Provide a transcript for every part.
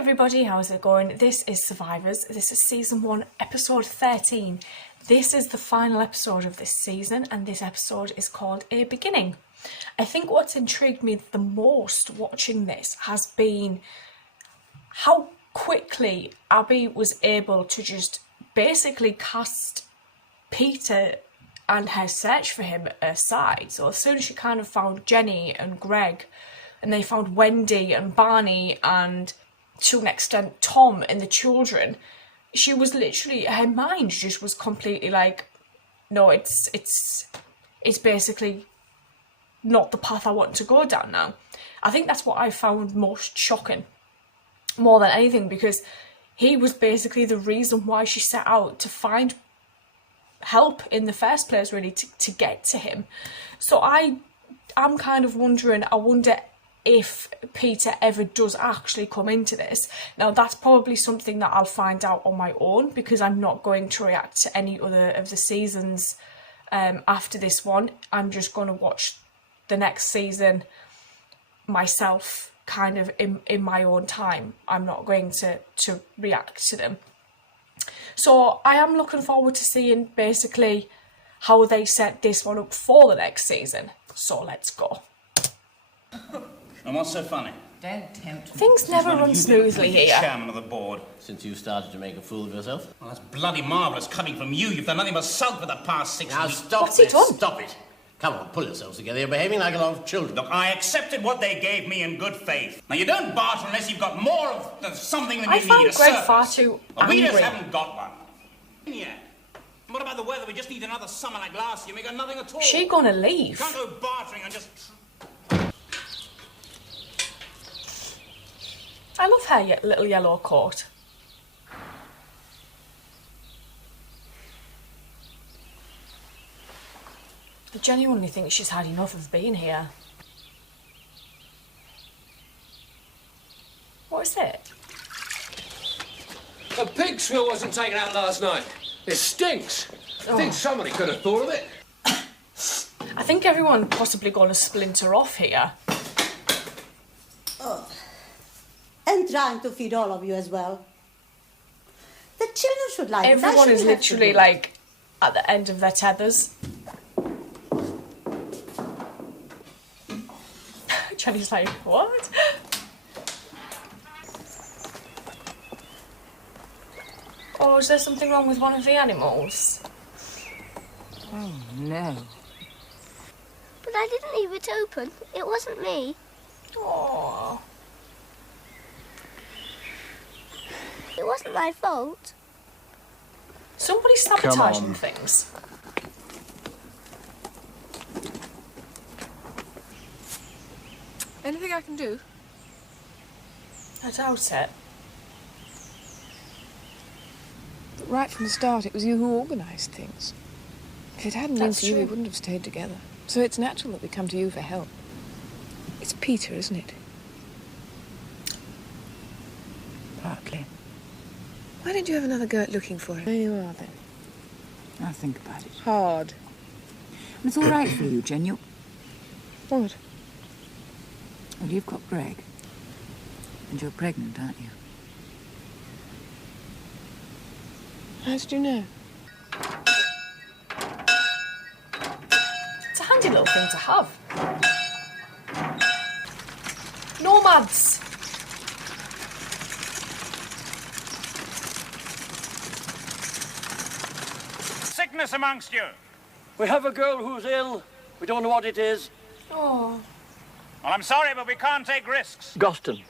everybody, how's it going? This is Survivors. This is season 1, episode 13. This is the final episode of this season, and this episode is called A Beginning. I think what's intrigued me the most watching this has been how quickly Abby was able to just basically cast Peter and her search for him aside. So as soon as she kind of found Jenny and Greg, and they found Wendy and Barney and to an extent Tom and the children, she was literally, her mind just was completely like, no, it's basically not the path I want to go down now. I think that's what I found most shocking, more than anything, because he was basically the reason why she set out to find help in the first place, really, to get to him. So I'm kind of wondering, I wonder if Peter ever does actually come into this. Now that's probably something that I'll find out on my own, because I'm not going to react to any other of the seasons after this one. I'm just going to watch the next season myself, kind of in my own time. I'm not going to react to them. So I am looking forward to seeing basically how they set this one up for the next season. So let's go. And what's so funny? Don't tempt me. Things never run smoothly here. Chairman of the board. Since you started to make a fool of yourself. Well, that's bloody marvellous coming from you. You've done nothing but sulk for the past 6 Now weeks. stop What's he this. done? Stop it. Come on, pull yourselves together. You're behaving like a lot of children. Look, I accepted what they gave me in good faith. Now, you don't barter unless you've got more of something than I you need. find A Greg service. far too Well, we just angry. haven't got one. Yeah. What about the weather? We just need another summer like last year. We got nothing at all. She gonna leave? Can't go bartering and just... I love her little yellow coat. I genuinely think she's had enough of being here. What is it? The pig's fuel wasn't taken out last night. It stinks. I think somebody could have thought of it. I think everyone possibly gonna splinter off here. Oh. And trying to feed all of you as well. The children should like it. I Everyone is shouldn't have to literally do it. like at the end of their tethers. Jenny's like, what? Oh, is there something wrong with one of the animals? Oh, no. But I didn't leave it open. It wasn't me. Oh. It wasn't my fault. Somebody's sabotaging things. Anything I can do? I doubt it. But right from the start, it was you who organised things. If it hadn't been That's for you, we true. wouldn't have stayed together. So it's natural that we come to you for help. It's Peter, isn't it? Partly. Why don't you have another go at looking for him? There you are, then. I'll think about it. Hard. And it's all right for you, Jen. What? Well, you've got Greg. And you're pregnant, aren't you? How did you know? It's a handy little thing to have. Nomads! Sickness amongst you. We have a girl who's ill. We don't know what it is. Oh. Well, I'm sorry, but we can't take risks. Goston.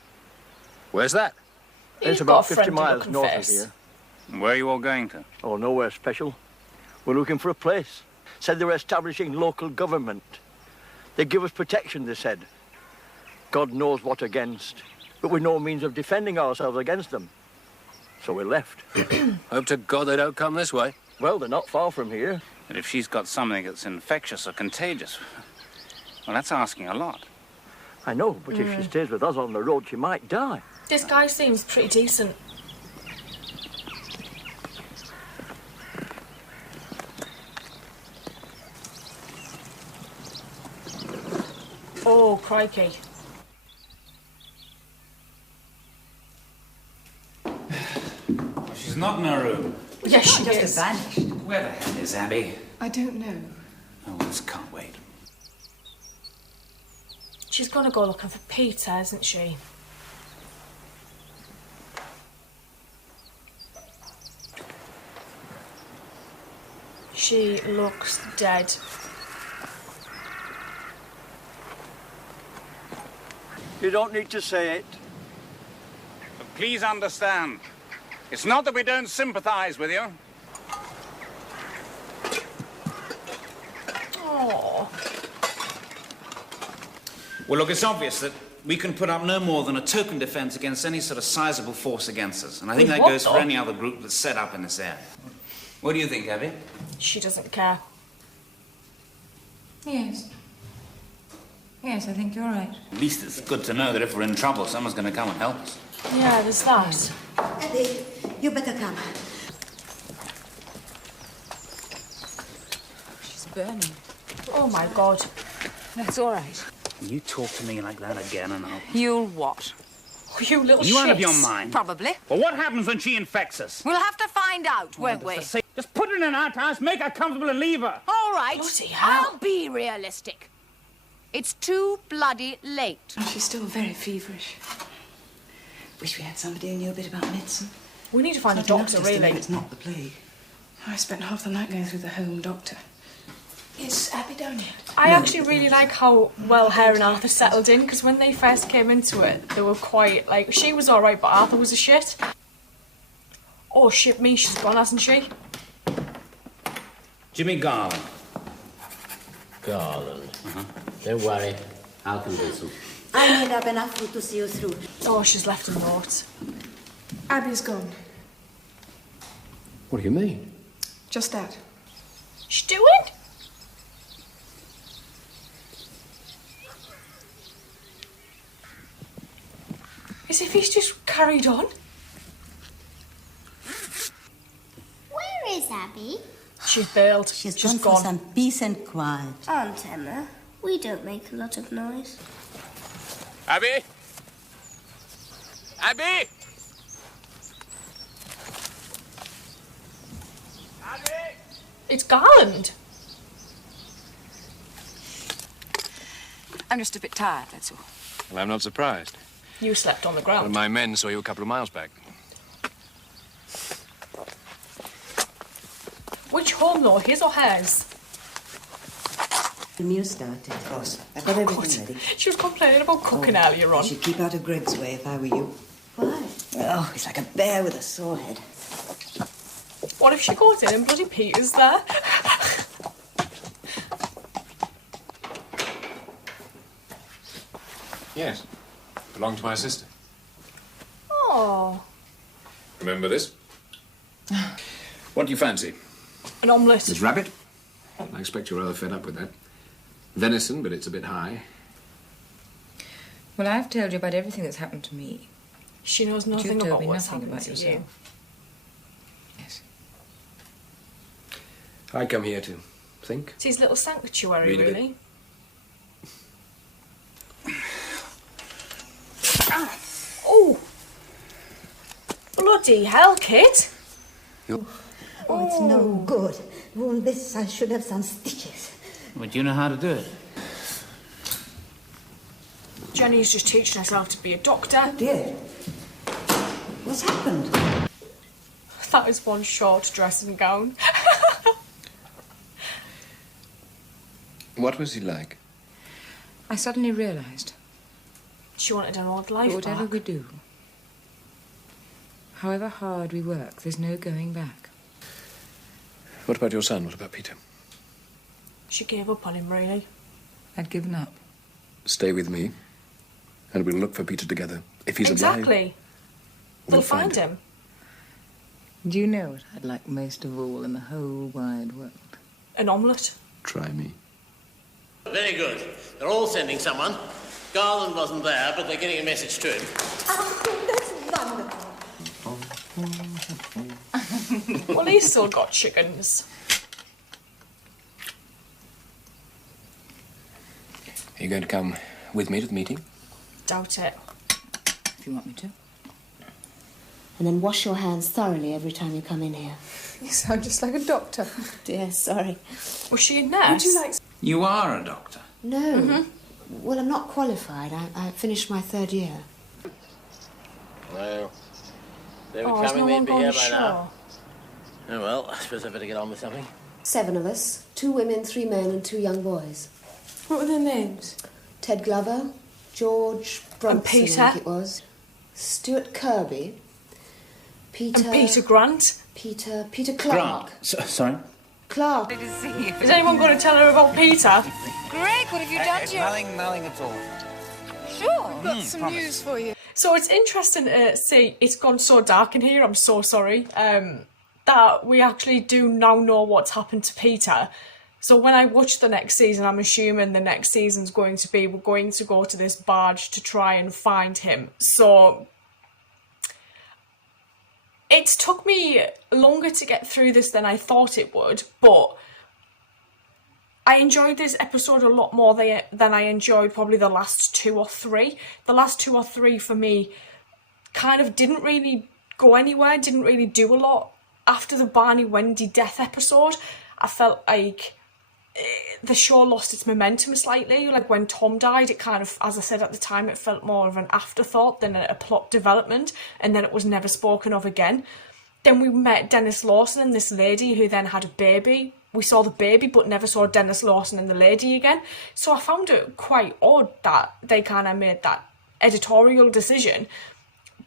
Where's that? He's It's got about a 50 friendly miles looking north face. of here. Where are you all going to? Oh, nowhere special. We're looking for a place. Said they were establishing local government. They give us protection, they said. God knows what against. But with no means of defending ourselves against them. So we left. Hope to God they don't come this way. Well, they're not far from here. But if she's got something that's infectious or contagious, well, that's asking a lot. I know, but if she stays with us on the road, she might die. This guy seems pretty decent. Oh, crikey. She's not in her room. Yes, she is. vanished. Where the hell is Abby? I don't know. Oh, this can't wait. She's gonna go looking for Peter, isn't she? She looks dead. You don't need to say it. But please understand, it's not that we don't sympathise with you. Oh. Well, look, it's obvious that we can put up no more than a token defence against any sort of sizable force against us. And I think With that what, goes for though? any other group that's set up in this area. What do you think, Abby? She doesn't care. Yes. Yes, I think you're right. At least it's good to know that if we're in trouble, someone's going to come and help us. Yeah, there's that. Abby, you better come. She's burning. Oh my God. That's all right. You talk to me like that again and I'll... You'll what? Oh, you little You out of your shits. mind? Probably. Well, what happens when she infects us? We'll have to find out, won't we? Just put her in an outhouse, make her comfortable and leave her. All right. Bloody hell. I'll be realistic. It's too bloody late. She's still very feverish. Wish we had somebody who knew a bit about medicine. We need to find a Not enough doctor, just to know really. it's not the plague. I spent half the night going through the home doctor. Is Abby down yet? I actually really like how well her and Arthur settled in, because when they first came into it, they were quite, like, she was alright, but Arthur was a shit. Oh, shit me, she's gone, hasn't she? Jimmy Garland. Garland. Don't worry, I'll convince them. I made up enough food to see you through. Oh, she's left a note. Abby's gone. What do you mean? Just that. She's doing? As if he's just carried on. Where is Abby? She's bailed. She's She's gone gone. for some peace and quiet. Aunt Emma, we don't make a lot of noise. Abby? Abby? Abby? It's Garland. I'm just a bit tired, that's all. Well, I'm not surprised. You slept on the One of ground. my men saw you a couple of miles back. Which home, though? His or hers? The meal started. Of course. I've got everything ready. She was complaining about cooking earlier I on. should keep out of Greg's way if I were you. Why? Oh, he's like a bear with a sore head. What if she goes in and bloody Peter's there? Yes. Belonged to my sister. Oh, Remember this? What do you fancy? an omelette. This rabbit? I expect you're rather fed up with that. Venison, but it's a bit high. Well, I've told you about everything that's happened to me. She knows But nothing you've told about me what's nothing happened about to yourself. you. Yes. I come here to think. It's his little sanctuary, Read a bit. really. Oh! Bloody hell, kid! Oh, it's no good. On this, I should have some stitches. But you know how to do it. Jenny's just teaching herself to be a doctor. Dear. What's happened? That is one short dressing gown. What was he like? I suddenly realised She wanted an old that life whatever back. we do, however hard we work, there's no going back. What about your son? What about Peter? She gave up on him, really. I'd given up. Stay with me, and we'll look for Peter together. If he's alive, Exactly. we'll They'll find him. him. Do you know what I'd like most of all in the whole wide world? An omelette. Try me. Very good. They're all sending someone. Garland wasn't there, but they're getting a message to him. Oh, that's wonderful. Well, he's still got chickens. Are you going to come with me to the meeting? Doubt it. If you want me to. And then wash your hands thoroughly every time you come in here. You sound just like a doctor. Dear, sorry. Was she a nurse? Would you like... You are a doctor. No. Well, I'm not qualified. I finished my 3rd year. Well, they were Oh, has coming, no one they'd be gone here to by show? now. Oh, well, I suppose I better get on with something. 7 of us. 2 women, 3 men and 2 young boys. What were their names? Ted Glover, George Bronson, Peter. I think it was. Stuart Kirby. Peter... And Peter Grant. Peter Clark. Grant. Sorry? Clark. Is anyone going to tell her about Peter? Greg, what have you done to your... Nothing at all. Sure, I've got some news for you. So it's interesting to see, it's gone so dark in here, I'm so sorry, that we actually do now know what's happened to Peter. So when I watch the next season, I'm assuming the next season's going to be, we're going to go to this barge to try and find him. So it took me longer to get through this than I thought it would, but I enjoyed this episode a lot more than I enjoyed probably the last 2 or 3. The last 2 or 3 for me kind of didn't really go anywhere, didn't really do a lot. After the Barney Wendy death episode, I felt like the show lost its momentum slightly. Like when Tom died, it kind of, as I said at the time, it felt more of an afterthought than a plot development, and then it was never spoken of again. Then we met Dennis Lawson and this lady who then had a baby. We saw the baby but never saw Dennis Lawson and the lady again. So I found it quite odd that they kind of made that editorial decision.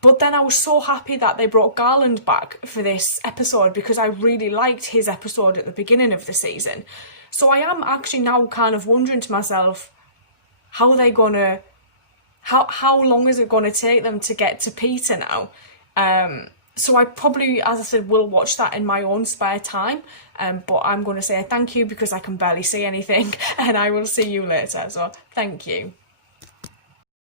But then I was so happy that they brought Garland back for this episode because I really liked his episode at the beginning of the season. So I am actually now kind of wondering to myself, how are they gonna, how long is it gonna take them to get to Peter now? So I probably, as I said, will watch that in my own spare time. But I'm going to say thank you because I can barely see anything, and I will see you later. So thank you.